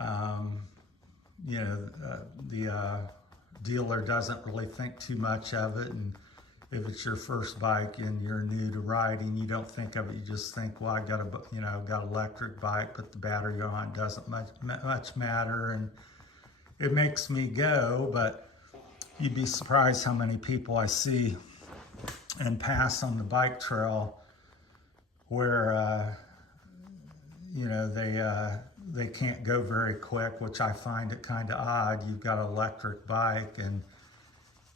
Um, the dealer doesn't really think too much of it, and if it's your first bike and you're new to riding, you don't think of it. You just think, well, I got got an electric bike, put the battery on. It doesn't much matter, and it makes me go. But you'd be surprised how many people I see and pass on the bike trail where they can't go very quick, which I find it kind of odd. You've got an electric bike and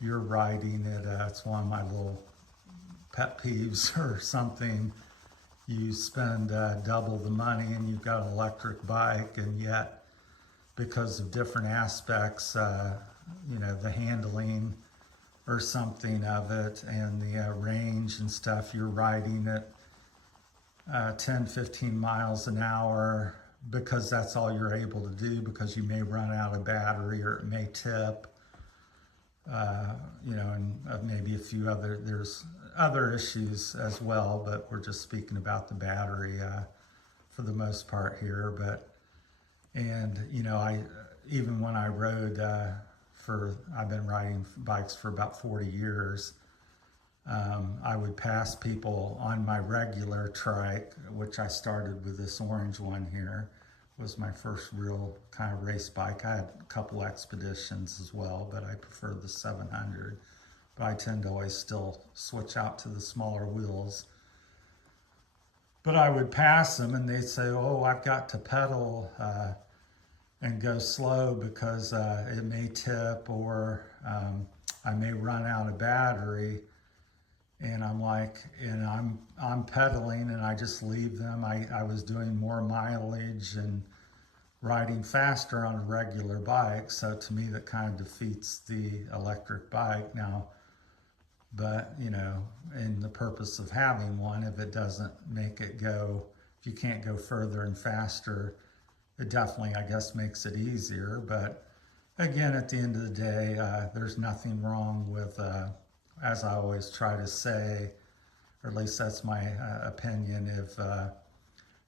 you're riding it. It's one of my little pet peeves or something. You spend double the money and you've got an electric bike, and yet because of different aspects, the handling or something of it and the range and stuff, you're riding it 10, 15 miles an hour because that's all you're able to do, because you may run out of battery or it may tip, and maybe a few there's other issues as well, but we're just speaking about the battery for the most part here. Even when I rode I've been riding bikes for about 40 years, I would pass people on my regular trike, which I started with this orange one here. It was my first real kind of race bike. I had a couple expeditions as well, but I prefer the 700. But I tend to always still switch out to the smaller wheels. But I would pass them and they'd say, oh, I've got to pedal and go slow because it may tip, or I may run out of battery. And I'm like, and I'm pedaling and I just leave them. I was doing more mileage and riding faster on a regular bike. So to me, that kind of defeats the electric bike now. But, in the purpose of having one, if it doesn't make it go, if you can't go further and faster, it definitely, I guess, makes it easier. But again, at the end of the day, there's nothing wrong with, as I always try to say, or at least that's my opinion, if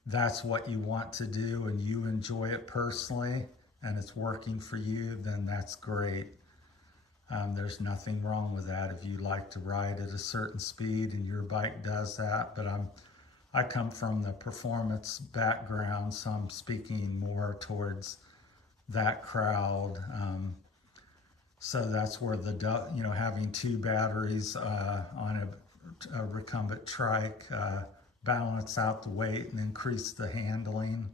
that's what you want to do and you enjoy it personally and it's working for you, then that's great. There's nothing wrong with that if you like to ride at a certain speed and your bike does that. But I come from the performance background, so I'm speaking more towards that crowd. So that's where having two batteries on a recumbent trike balance out the weight and increase the handling.